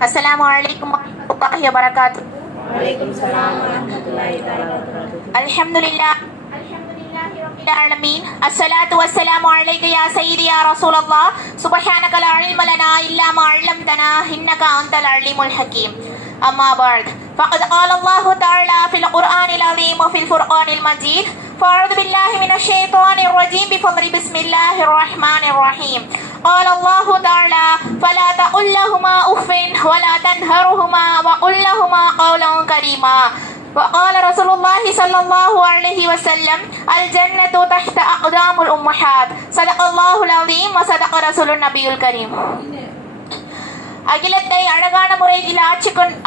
Assalamualaikum warahmatullahi wabarakatuh. Waalaikumsalam warahmatullahi wabarakatuh. Alhamdulillah. Alhamdulillahirabbil alamin. Assalatu wassalamu alayka ya sayyidi ya Rasulullah. Subhanaka la ilma lana illa ma 'allamtana innaka antal alimul hakim. Amma ba'd. Faqad qala Allah ta'ala fil Qur'anil azim wa fil Furqanil majid. Fa'udhu billahi minasy syaithanir rajim bismillahir rahmanir rahim. قال الله تعالى فلا تقل لهما اف ولا تنهرهما وقل لهما قولا كريما وقال رسول الله صلى الله عليه وسلم الجنة تحت أقدام الأمهات صدق الله العظيم وصدق رسول النبي الكريم. அகிலத்தை அழகான முறையில்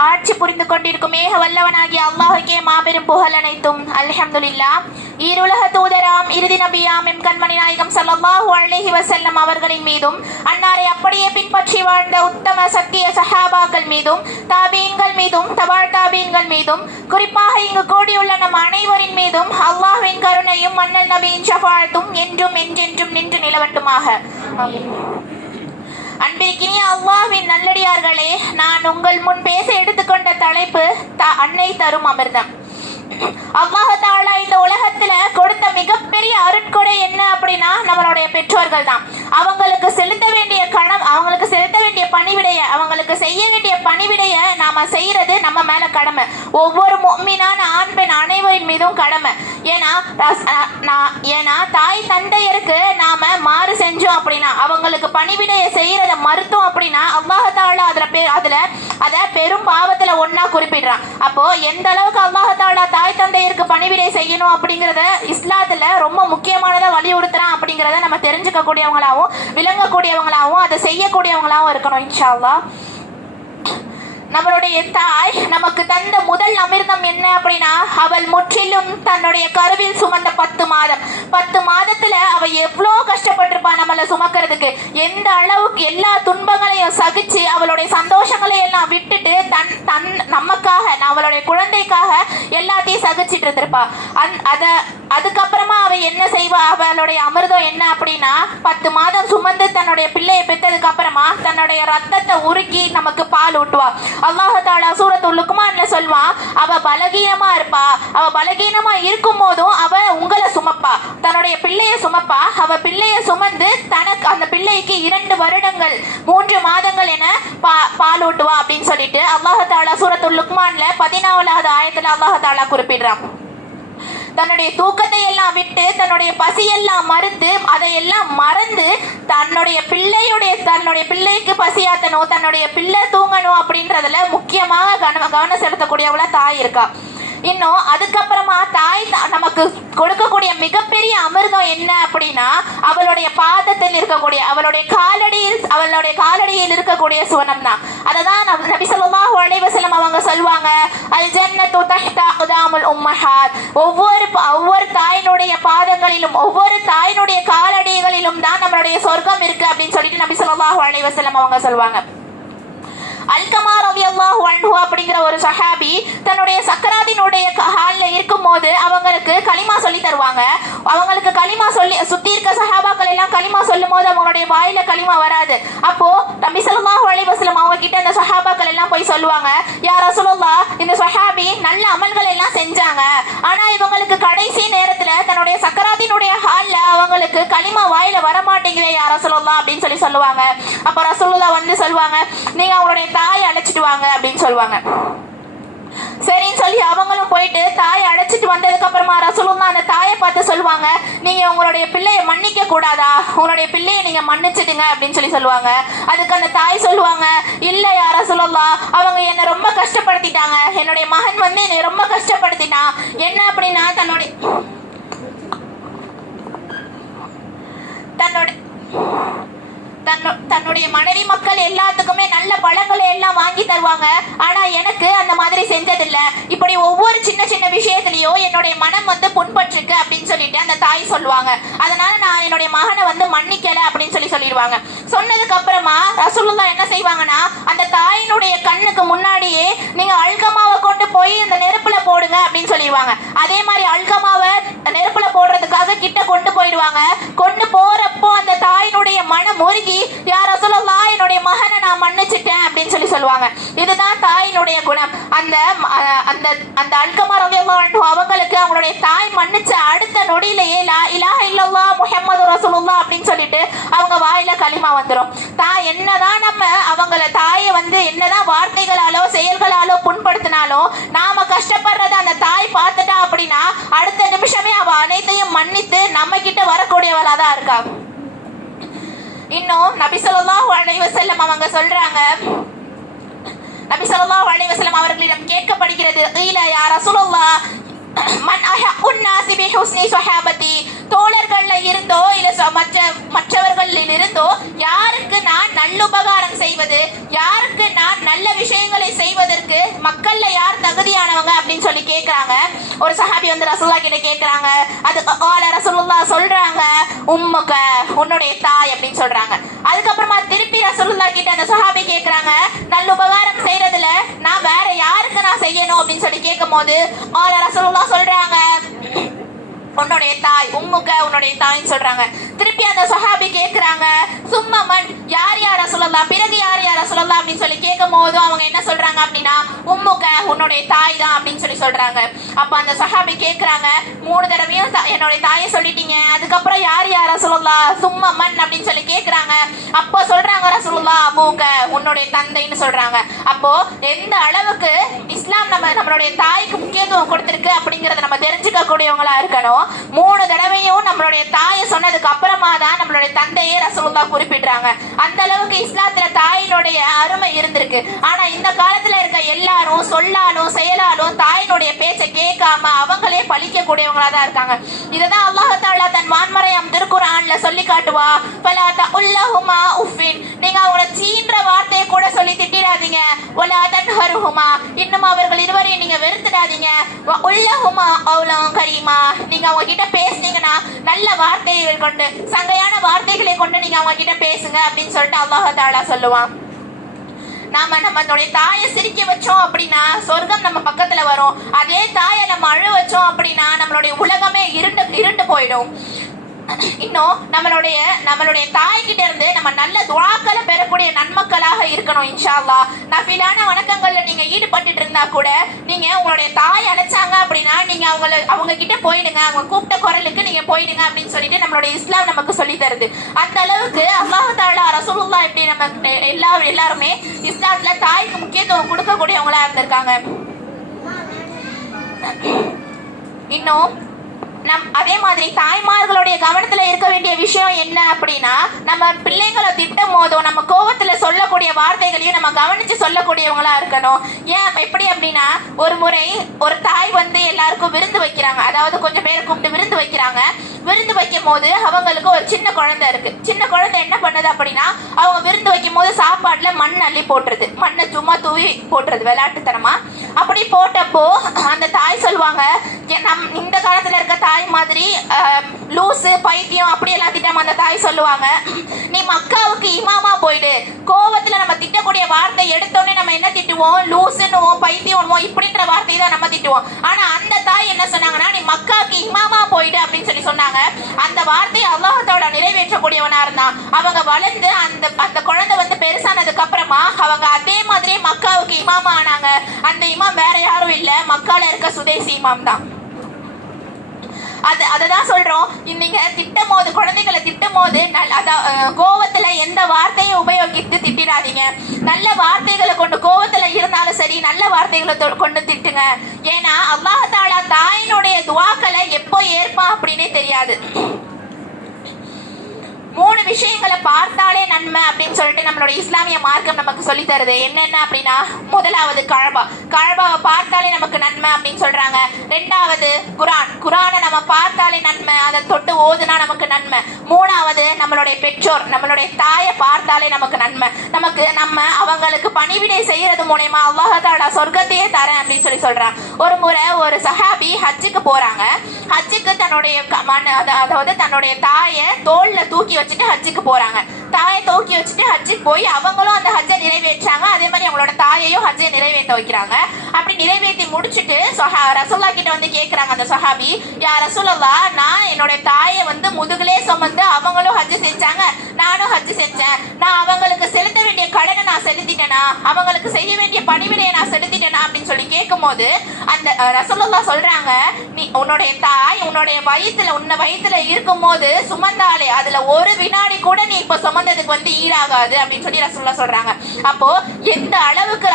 ஆட்சி புரிந்து கொண்டிருக்கும் ஏக வல்லவனாகிய அல்லாஹுக்கே மாபெரும் புகழ் அனைத்தும். அல்ஹம்துலில்லாஹ். ஈருலக தூதராம் இறுதி நபியாம் எம் கண்மணி நாயகம் ஸல்லல்லாஹு அலைஹி வஸல்லம் அவர்களின் மீதும் அன்னாரை அப்படியே பின்பற்றி வாழ்ந்த உத்தம சத்திய சஹாபாக்கள் மீதும் தாபீன்கள் மீதும் தபால் தாபீன்கள் மீதும் குறிப்பாக இங்கு கூடியுள்ள நம் அனைவரின் மீதும் அல்லாஹ்வின் கருணையும் மன்னல் நபியின் ஷஃபாஅத்தும் என்றும் என்றென்றும் நின்று நிலவட்டுமாக. ஆமீன். அன்பிற்கினிய அல்லாஹ்வின் நல்லடியார்களே, நான் உங்கள் முன் பேச எடுத்துக்கொண்ட தலைப்பு அன்னை தரும் அமிர்தம். அல்லாஹ் தஆலா இந்த உலகத்துல கொடுத்த மிகப்பெரிய அருட்கொடை என்ன அப்படின்னா நம்மளுடைய பெற்றோர்கள் தான். அவங்களுக்கு செலுத்த வேண்டிய அவங்களுக்கு செலுத்த வேண்டிய பணிவிடைய, அவங்களுக்கு செய்ய வேண்டிய பணிவிடைய நாம செய்யறது நம்ம மேல கடமை. ஒவ்வொரு முஃமினான ஆண் பெண் அனைவரின் மீதும் கடமை. ஏன்னா தாய் தந்தையருக்கு நாம மாறு செஞ்சோம் அப்படின்னா, அவங்களுக்கு பணிவிடைய செய்யறத மறுத்தோம் அப்படின்னா அல்லாஹ் தஆலா அத பெரும் பாவத்துல ஒன்னா குறிப்பிடுறான். அப்போ எந்த அளவுக்கு அல்லாஹ் தஆலா தாய் தந்தையருக்கு பணிவிடை செய்யணும் அப்படிங்கறத இஸ்லாத்துல ரொம்ப முக்கியமானதா வலியுறுத்துறான் அப்படிங்கறத நம்ம தெரிஞ்சுக்க கூடியவங்களாவும் விளங்கக்கூடியவங்களாவும் அதை செய்யக்கூடியவங்களாவும் இருக்கணும் இன்ஷா அல்லாஹ். நம்மளுடைய தாய் நமக்கு தந்த முதல் அமிர்தம் என்ன அப்படின்னா, அவள் முற்றிலும் தன்னுடைய கருவில் சுமந்த 10 மாதத்துல அவ எவ்வளோ கஷ்டப்பட்டிருப்பா நம்மளை சுமக்கிறதுக்கு. எந்த அளவுக்கு எல்லா துன்பங்களையும் சகிச்சு அவளுடைய சந்தோஷங்களை எல்லாம் விட்டுட்டு நமக்காக அவளுடைய குழந்தைக்காக எல்லாத்தையும் சகிச்சிட்டு இருந்திருப்பா. அதுக்கப்புறமா அவ என்ன செய்வா, அவளுடைய அமிர்தம் என்ன அப்படின்னா 10 மாதம் சுமந்து தன்னுடைய பிள்ளையை பெற்றதுக்கு அப்புறமா தன்னுடைய ரத்தத்தை உருக்கி நமக்கு பால் ஊட்டுவா. அல்லாஹ் தஆலா சூரத்துல் லுக்மான்ல சொல்வான், அவ பலகீனமா இருப்பா. அவ பலகீனமா இருக்கும் போதும் அவ உங்களை சுமப்பா, தன்னுடைய பிள்ளைய சுமப்பா. அவ பிள்ளைய சுமந்து தனக்கு அந்த பிள்ளைக்கு 2 வருடங்கள் 3 மாதங்கள் என பால் ஊட்டுவா அப்படின்னு சொல்லிட்டு அல்லாஹ் தஆலா சூரத்துல் லுக்மான்ல 14வது ஆயத்துல அல்லாஹ் தஆலா குறிப்பிடுறான். தன்னுடைய தூக்கத்தை எல்லாம் விட்டு தன்னுடைய பசியெல்லாம் மறுத்து அதையெல்லாம் மறந்து தன்னுடைய பிள்ளைக்கு பசியாத்தணும், தன்னுடைய பிள்ளை தூங்கணும் அப்படின்றதுல முக்கியமாக கவனம் செலுத்தக்கூடியவள தாய் இருக்கா. இன்னும் அதுக்கப்புறமா தாய் நமக்கு கொடுக்கக்கூடிய மிகப்பெரிய அமிர்தம் என்ன அப்படின்னா, அவளுடைய பாதத்தில் இருக்கக்கூடிய அவளுடைய காலடியில் இருக்கக்கூடிய சுவனம் தான். அததான் நபி ஸல்லல்லாஹு அலைஹி வஸல்லம் அவங்க சொல்வாங்க, அல் ஜன்னத்து தஹ்த அக்தாமுல் உம்மஹாத். ஒவ்வொரு தாயினுடைய பாதங்களிலும் ஒவ்வொரு தாயினுடைய காலடிகளிலும் தான் நம்மளுடைய சொர்க்கம் இருக்கு அப்படின்னு சொல்லிட்டு நபி ஸல்லல்லாஹு அலைஹி வஸல்லம் அவங்க சொல்வாங்க. அல்கமா ரலியல்லாஹு அன்ஹு அப்படிங்கிற ஒரு சஹாபி தன்னுடைய சக்கராத்தினுடைய ஹால்ல இருக்கும் போது அவங்களுக்கு களிமா சொல்லி தருவாங்க. அவங்களுக்கு களிமா சொல்லி சுத்தி இருக்க சஹாபாக்கள் எல்லாம் களிமா சொல்லும் போது அவங்களுடைய வாயில களிமா வராது. அப்போ நபி ஸல்லல்லாஹு அலைஹி வஸல்லம் அவங்க கிட்ட அந்த சஹாபாக்கள் எல்லாம் போய் சொல்லுவாங்க, யா ரசூலுல்லாஹ், இந்த சஹாபி நல்ல அமல்கள் எல்லாம் செஞ்சாங்க, ஆனா இவங்களுக்கு கடைசி நேரத்துல தன்னுடைய சக்கராத்தினுடைய ஹால்ல அவங்களுக்கு களிமா வாயில வர மாட்டேங்குதே யா ரசூலுல்லாஹ் அப்படின்னு சொல்லுவாங்க. அப்ப ரசூலுல்லாஹ் வந்து சொல்லுவாங்க, நீங்க அவங்களுடைய தாயை அழைச்சிட்டு வாங்க அப்படின்னு சொல்லுவாங்க. சரின்னு சொல்லி அவங்களும் போயிட்டு தாயை அழைச்சிட்டு வந்ததுக்கு அப்புறமா ரசூலுல்லாஹ் அந்த தாயை பார்த்து சொல்லுவாங்க, நீங்க உங்களுடைய பிள்ளையை மன்னிக்க கூடாதா, உங்களுடைய பிள்ளையை நீங்க மன்னிச்சிடுங்க அப்படின்னு சொல்லுவாங்க. அதுக்கு அந்த தாய் சொல்லுவாங்க, இல்ல யா ரசூலுல்லாஹ், அவங்க என்ன ரொம்ப கஷ்டப்படுத்திட்டாங்க, என்னுடைய மகன் வந்து என்னை ரொம்ப கஷ்டப்படுத்தினான். என்ன அப்படின்னா தன்னுடைய மனைவி மக்கள் எல்லாத்துக்குமே நல்ல பழங்களை எல்லாம் வாங்கி தருவாங்க, ஆனா எனக்கு அந்த மாதிரி செஞ்சதில்ல. இப்படி ஒவ்வொரு சின்ன சின்ன விஷயத்திலயும் என்னுடைய மனம் வந்து புண்பட்டிருக்கு அப்படின்னு சொல்லிட்டு அந்த தாய் சொல்லுவாங்க. அதனால நான் என்னுடைய மகனை வந்து மன்னிக்கல அப்படின்னு சொல்லிடுவாங்க. சொன்னதுக்கு அப்புறமா ரசூலுல்லாஹ் என்ன செய்வாங்கன்னா, அந்த தாயினுடைய கண்ணுக்கு முன்னாடியே நீங்க அல்கமாவை கொண்டு போய் இந்த நெருப்புல போடுங்க அப்படின்னு சொல்லிடுவாங்க. அதே மாதிரி அல்கமாவை நெருப்புல போடுறதுக்காக கிட்ட கொண்டு போயிடுவாங்க. கொண்டு போறப்போ அந்த தாயினுடைய மனம் முருகி, யா ரசூலுல்லாஹ், என்னுடைய மகனை நான் மன்னிச்சிட்டேன் அப்படின்னு சொல்லுவாங்க. இதுதான் தாயினுடைய குணம். அந்த அந்த அந்த அல்கமா ரலியல்லாஹு அன்ஹு அவங்களுக்கு அவங்களுடைய தாய் மன்னிச்ச அடுத்த நொடியிலேயே லா இலாஹ இல்லல்லாஹ் முஹம்மது ரசூலுல்லாஹ் அப்படின்னு சொல்லிட்டு அவங்க வாயில கலிமா வந்துடும். என்னதான் நம்ம அவங்கள தாயை என்னதான் வார்த்தைகளாலோ செயல்களாலோ புண்படுத்தினாலோ நாம கஷ்டப்படுறத அந்த தாய் பார்த்துட்டா அப்படின்னா அடுத்த நிமிஷமே அவ அனைத்தையும் மன்னித்து நம்ம கிட்ட வரக்கூடியவளா தான் இருக்கா. இன்னும் நபி ஸல்லல்லாஹு அலைஹி வஸல்லம் அவங்க சொல்றாங்க, நபி ஸல்லல்லாஹு அலைஹி வஸல்லம் அவர்களிடம் கேட்கப்படுகிறது, ஈல யா ரசூலுல்லாஹ் மன் அஹக்குன் நாஸி பி ஹுஸ்னி ஸஹாபதி, தோழர்கள்ல இருந்தோ இல்ல மற்றவர்களில் இருந்தோ யாருக்கு நான் நல்லுபகாரம் செய்வது, யாருக்கு நான் நல்ல விஷயங்களை செய்வதற்கு மக்கள்ல யார் தகுதியானவங்க அப்படின்னு சொல்லி கேட்கிறாங்க. ஒரு சஹாபி ரசூலுல்லாஹ் கிட்ட கேட்கிறாங்க. அது ரசூலுல்லாஹ் சொல்றாங்க, உம்முக, உன்னுடைய தாய் அப்படின்னு சொல்றாங்க. அதுக்கப்புறமா திருப்பி ரசூலுல்லாஹ் கிட்ட அந்த சஹாபி கேட்கிறாங்க, நல்லுபகாரம் செய்யறதுல நான் வேற யாருக்கு நான் செய்யணும் அப்படின்னு சொல்லி கேட்கும் போது ரசூலுல்லாஹ் சொல்றாங்க, உன்னுடைய தாய், உம்முக, உன்னுடைய தாய்ன்னு சொல்றாங்க. திருப்பி அந்த சஹாபி கேட்கிறாங்க, சும்மமன், யார் யார் ரசூலுல்லாஹ், பிறகு யார் யார் ரசூலுல்லாஹ் அப்படின்னு சொல்லி கேட்கும் போது அவங்க என்ன சொல்றாங்க அப்படின்னா, உம்முக, உன்னுடைய தாய் தான் அப்படின்னு சொல்லி சொல்றாங்க. அப்ப அந்த சஹாபி கேட்கிறாங்க, 3 தடவையும் என்னுடைய தாயை சொல்லிட்டீங்க, அதுக்கப்புறம் யார் யார் ரசூலுல்லாஹ், சும்மமன் அப்படின்னு சொல்லி கேட்கிறாங்க. அப்போ சொல்றாங்க ரசூலுல்லாஹ், அபூக, உன்னுடைய தந்தைன்னு சொல்றாங்க. அப்போ எந்த அளவுக்கு இஸ்லாம் நம்மளுடைய தாய்க்கு முக்கியத்துவம் கொடுத்திருக்கு அப்படிங்கறத நம்ம தெரிஞ்சுக்க கூடியவங்களா இருக்கணும். 3 தடவையும் நம்மளுடைய தாயை சொன்னதுக்கு அப்புறமா தான் நம்மளுடைய தந்தையே ரசூலுல்லாஹ் குறிப்பிடுறாங்க. அந்த அளவுக்கு இஸ்லாத்துல தாயினுடைய அருமை இருந்திருக்கு. ஆனா இந்த காலத்துல இருக்க எல்லாரும் சொல்லாலும் செயலாலும் தாயினுடைய பேச்சை கேட்காம அவங்களே பழிக்க கூடியவங்களா தான் இருக்காங்க. இதுதான் அல்லாஹ் தஆலா தன் வான்மறையாம் திருக்குர்ஆன்ல சொல்லி காட்டுவா, ஃபலா தகுல்லஹுமா உஃபின், நீங்க அவங்கள சீன்ற வார்த்தையை கூட சொல்லி திட்டிடாதீங்க, வலா தன்ஹருஹுமா, இன்னும் அவர்கள் இருவரையும் நீங்க வெறுத்துடாதீங்க, வ உல்லஹுமா கௌலன் கரீமா, நீங்க அவங்க கிட்ட பேசுனீங்கன்னா நல்ல வார்த்தைகள் கொண்டு, சங்கையான வார்த்தைகளை கொண்டு நீங்க அவங்க கிட்ட பேசுங்க அப்படின்னு சொல்லிட்டு அல்லாஹ் தஆலா சொல்லுவான். நாம நம்மளுடைய தாயை சிரிக்க வச்சோம் அப்படின்னா சொர்க்கம் நம்ம பக்கத்துல வரும். அதே தாயை நம்ம அழ வச்சோம் அப்படின்னா நம்மளுடைய உலகமே இருண்டு போயிடும். இன்னும் நம்மளுடைய தாய்கிட்ட இருந்து நம்ம நல்ல துஆக்களை பெறக்கூடிய நன்மக்களாக இருக்கணும். இன்ஷா அல்லாஹ் நஃபிலான வணக்கங்கள்ல நீங்க ஈடுபட்டு இருந்தா கூட நீங்க உங்களுடைய தாய் அழைச்சாங்க அப்படின்னா நீங்க அவங்க கிட்ட போயிடுங்க, அவங்க கூப்பிட்ட குரலுக்கு நீங்க போயிடுங்க அப்படின்னு சொல்லிட்டு நம்மளுடைய இஸ்லாம் நமக்கு சொல்லி தருது. அந்த அளவுக்கு அல்லாஹ் தஆலா ரசூலுல்லாஹ் இப்படி நம்ம எல்லாருமே இஸ்லாத்துல தாய்க்கு முக்கியத்துவம் கொடுக்கக்கூடியவங்களா இருந்திருக்காங்க. இன்னும் அதே மாதிரி தாய்மார்களுடைய கவனத்துல இருக்க வேண்டிய விஷயம் என்ன அப்படின்னா, நம்ம பிள்ளைங்களை திட்டும் போதோ நம்ம கோபத்துல சொல்லக்கூடிய வார்த்தைகளையும் நம்ம கவனிச்சு சொல்லக்கூடியவங்களா இருக்கணும். ஏன் எப்படி அப்படின்னா, ஒரு முறை ஒரு தாய் எல்லாருக்கும் விருந்து வைக்கிறாங்க, அதாவது கொஞ்சம் பேரை கூப்பிட்டு விருந்து வைக்கிறாங்க. விருந்து வைக்கும் போது அவங்களுக்கு ஒரு சின்ன குழந்தை இருக்கு. சின்ன குழந்தை என்ன பண்ணுது அப்படின்னா, அவங்க விருந்து வைக்கும் போது சாப்பாடுல மண் அள்ளி போட்டுருது, மண்ணை சும்மா தூவி போட்டுருது விளையாட்டுத்தனமா. அப்படி போட்டப்போ அந்த தாய் சொல்லுவாங்க, இந்த காலத்துல இருக்க தாய் மாதிரி லூசு பைத்தியம் அப்படி எல்லாம் திட்டாம அந்த தாய் சொல்லுவாங்க, நீ மக்காவுக்கு இமாமா போயிடு. கோவத்துல நம்ம திட்டக்கூடிய வார்த்தை எடுத்தோடனே நம்ம என்ன திட்டுவோம், லூசுன்னுவோம், பைத்தியம் இப்படின்ற வார்த்தை தான் நம்ம திட்டுவோம். ஆனா அந்த தாய் என்ன சொன்னாங்கன்னா, நீ மக்காவுக்கு இமாமா போயிடு அப்படின்னு சொல்லி சொன்னாங்க. அந்த வார்த்தையை அல்லாஹ்வோட நிறைவேற்றக்கூடியவனா இருந்தான். அவங்க வளர்ந்து அந்த குழந்தை பெருசானதுக்கு அப்புறமா அவங்க அதே மாதிரியே மக்காவுக்கு இமாமா ஆனாங்க. அந்த இமாம் வேற யாரும் இல்ல, மக்கால இருக்க சுதேசி இமாம் தான். அததான் சொல்றோம், நீங்க திட்டும் போது, குழந்தைகளை திட்டும் போது கோவத்துல எந்த வார்த்தையும் உபயோகித்து திட்டிடாதீங்க. நல்ல வார்த்தைகளை கொண்டு, கோவத்துல இருந்தாலும் சரி நல்ல வார்த்தைகளை கொண்டு திட்டுங்க. ஏன்னா அல்லாஹ் தஆலா தாயினுடைய துஆக்களை எப்போ ஏற்பா அப்படின்னே தெரியாது. 3 விஷயங்களை பார்த்தாலே நன்மை அப்படின்னு சொல்லிட்டு நம்மளுடைய இஸ்லாமிய மார்க்கம் நமக்கு சொல்லி தருது. என்னென்ன அப்படின்னா, முதலாவது கஅபாவை பார்த்தாலே நமக்கு நன்மை அப்படின்னு சொல்றாங்க. 2வது குர்ஆனை நம்ம பார்த்தாலே நன்மை, அதை தொட்டு ஓதுனா நமக்கு நன்மை. 3வது நம்மளுடைய பெற்றோர், நம்மளுடைய தாயை பார்த்தாலே நமக்கு நன்மை. நம்ம அவங்களுக்கு பணிவிடை செய்யறது மூலமா அல்லாஹ் தஆலா சொர்க்கத்தையே தரேன் அப்படின்னு சொல்லி சொல்றாங்க. ஒரு முறை ஒரு சஹாபி ஹஜ்ஜுக்கு போறாங்க. ஹஜ்ஜுக்கு தன்னுடைய தாயை தோல்ல தூக்கி வச்சுட்டு ஹஜ்ஜுக்கு போறாங்க. தாயை தூக்கி வச்சுட்டு ஹஜ்ஜுக்கு போய் அவங்களும் அந்த ஹஜ்ஜை நிறைவேற்றாங்க. அதே மாதிரி அவங்களோட தாயையும் ஹஜ்ஜை நிறைவேற்ற வைக்கிறாங்க. அப்படி நிறைவேற்றி முடிச்சுட்டு ரசூல்லா கிட்ட வந்து கேட்கிறாங்க அந்த சஹாபி, யா ரசூலல்லாஹ், நான் என்னுடைய தாயை வந்து முதுகுலே சுமந்து அவங்களும் ஹஜ் செஞ்சாங்க, நானும் ஹஜ் செஞ்சேன், நான் அவங்களுக்கு செலுத்த வேண்டிய கடனை நான் செலுத்திட்டேனா, அவங்களுக்கு செய்ய வேண்டிய பணிவிடையை நான் செலுத்திட்டேனா அப்படின்னு சொல்லி கேட்கும்போது அந்த ரசூலுல்லாஹ் சொல்றாங்க, நீ உன்னுடைய தாய் உன்னுடைய வயித்துல இருக்கும் போது சுமந்தாலே அதுல ஒரு வினாடி கூட நீ இப்ப சுமந்ததுக்கு வந்து ஈடாகாது அப்படின்னு சொல்லி ரசூலுல்லாஹ் சொல்றாங்க. அப்போ எந்த அளவுக்கு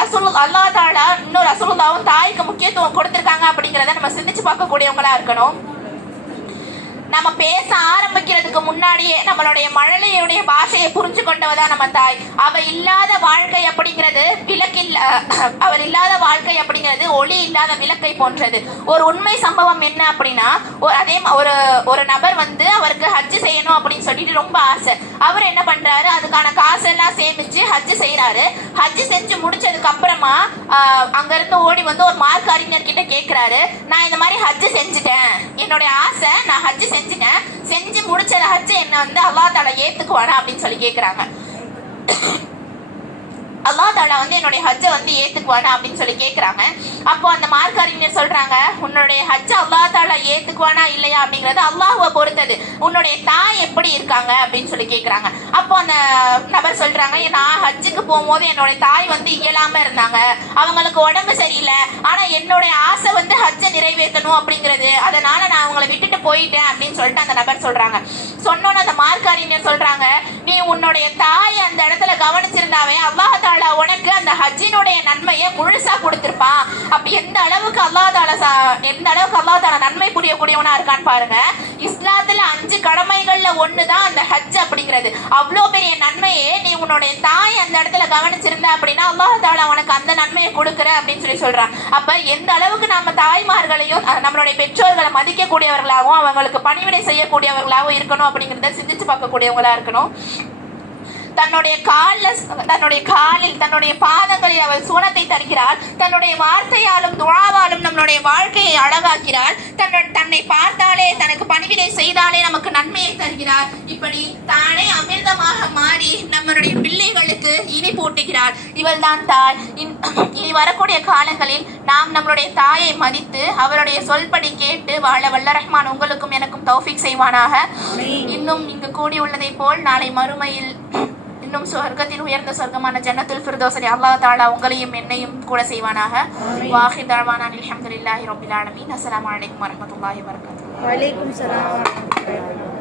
அல்லாஹ் தஆலா இன்னும் ரசூலுல்லாஹ்வும் தாய்க்கு முக்கியத்துவம் கொடுத்திருக்காங்க அப்படிங்கறத நம்ம சிந்திச்சு பார்க்கக்கூடியவங்களா இருக்கணும். நம்ம பேச ஆரம்பிக்கிறதுக்கு முன்னாடியே நம்மளுடைய மழலையுடைய பாஷையை புரிஞ்சு கொண்டவதான் நம்ம தாய். அவள் இல்லாத வாழ்க்கை அப்படிங்கிறது அவள் இல்லாத வாழ்க்கை அப்படிங்கிறது ஒளி இல்லாத விளக்கை போன்றது. ஒரு உண்மை சம்பவம் என்ன அப்படின்னா, ஒரு நபர் வந்து அவருக்கு ஹஜ் செய்யணும் அப்படின்னு சொல்லிட்டு ரொம்ப ஆசை. அவர் என்ன பண்றாரு, அதுக்கான காசெல்லாம் சேமிச்சு ஹஜ் செய்யறாரு. ஹஜ் செஞ்சு முடிச்சதுக்கு அப்புறமா அங்க இருந்து ஓடி வந்து ஒரு மார்க் அறிஞர் கிட்ட கேட்கிறாரு, நான் இந்த மாதிரி ஹஜ் செஞ்சுட்டேன், என்னுடைய ஆசை, நான் ஹஜ் செஞ்சுட்டேன், செஞ்சு முடிச்ச ஹஜ் என்ன வந்து அல்லாஹ் தஆலா ஏத்துக்குவானா அப்படின்னு சொல்லி கேட்கிறாங்க. அல்லாஹ் தஆலா வந்து என்னுடைய ஹஜ்ஜை வந்து ஏத்துக்குவானா அப்படின்னு சொல்லி கேட்கிறாங்க. அப்போ அந்த மார்க் அறிஞர் சொல்றாங்க, உன்னுடைய ஹஜ்ஜை அல்லாஹ் தஆலா ஏத்துக்குவானா இல்லையா அப்படிங்கறது அல்லாஹ்வை பொறுத்தது, உன்னுடைய தாய் எப்படி இருக்காங்க அப்படின்னு சொல்லி கேட்கிறாங்க. அப்போ அந்த நபர் சொல்றாங்க, நான் ஹஜ்ஜுக்கு போகும்போது என்னுடைய தாய் வந்து இயலாம இருந்தாங்க, அவங்களுக்கு உடம்பு சரியில்லை, ஆனா என்னுடைய ஆசை வந்து ஹஜ்ஜை நிறைவேற்றணும் அப்படிங்கிறது, அதனால நான் அவங்களை விட்டுட்டு போயிட்டேன் அப்படின்னு சொல்லிட்டு அந்த நபர் சொல்றாங்க. சொன்னோன்னு அந்த மார்க் அறிஞர் சொல்றாங்க, நீ உன்னுடைய தாய் அந்த இடத்துல கவனிச்சிருந்தாவே அல்லாஹ் தஆலா உனக்கு அந்த ஹஜ்ஜினுடைய நன்மையை முழுசா கொடுத்திருப்பான். அப்ப எந்த அளவுக்கு அல்லாஹ் தஆலா நன்மை புரியக்கூடியவனா இருக்கான்னு பாருங்க. இஸ்லாத்துல 5 கடமைகள்ல ஒண்ணுதான் அந்த ஹஜ் அப்படிங்கிறது. அவ்வளோ பெரிய நன்மையே நீ உன்னுடைய தாய் அந்த இடத்துல கவனிச்சிருந்த அப்படின்னா அல்லாஹ் தஆலா உனக்கு அந்த நன்மையை கொடுக்குற அப்படின்னு சொல்றான். அப்ப எந்த அளவுக்கு நம்ம தாய்மார்களையும் நம்மளுடைய பெற்றோர்களை மதிக்கக்கூடியவர்களாகவும் அவங்களுக்கு பணிவிடை செய்யக்கூடியவர்களாகவும் இருக்கணும் அப்படிங்கிறத சிந்திச்சு பார்க்கக்கூடியவங்களா இருக்கணும். தன்னுடைய காலில் தன்னுடைய பாதங்களில் அவள் சூனத்தை தருகிறாள். தன்னுடைய வார்த்தையாலும் துஆவாலும் நம்மளுடைய வாழ்க்கையை அழகாக்கிறாள். தன்னை பார்த்தாலே தனக்கு பணிவிடை செய்தாலே நமக்கு நன்மையை தருகிறார். இப்படி தானே அமிர்தமாக மாறி நம்மளுடைய பிள்ளைகளுக்கு இனி போட்டுகிறாள். இவள் தான் தாய். இனி வரக்கூடிய காலங்களில் நாம் நம்மளுடைய தாயை மதித்து அவருடைய சொல்படி கேட்டு வாழ வல்ல ரஹ்மான் உங்களுக்கும் எனக்கும் தௌஃபீக் செய்வானாக. இன்னும் இங்கு கூடி உள்ளதை போல் நாளை மறுமையில் இன்னும் சொர்க்கத்தில் உயர்ந்த சொர்க்கமான ஜன்னத்துல் ஃபிர்தௌஸில் அல்லாஹ் தஆலா உங்களையும் என்னையும் கூட செய்வானாக. வாஹிர் தஅவானா அல்ஹம்துலில்லாஹி ரப்பில் ஆலமீன். அஸ்ஸலாமு அலைக்கும் வரஹ்மத்துல்லாஹி வபரகாத்துஹு. வலைக்கும் ஸலாம்.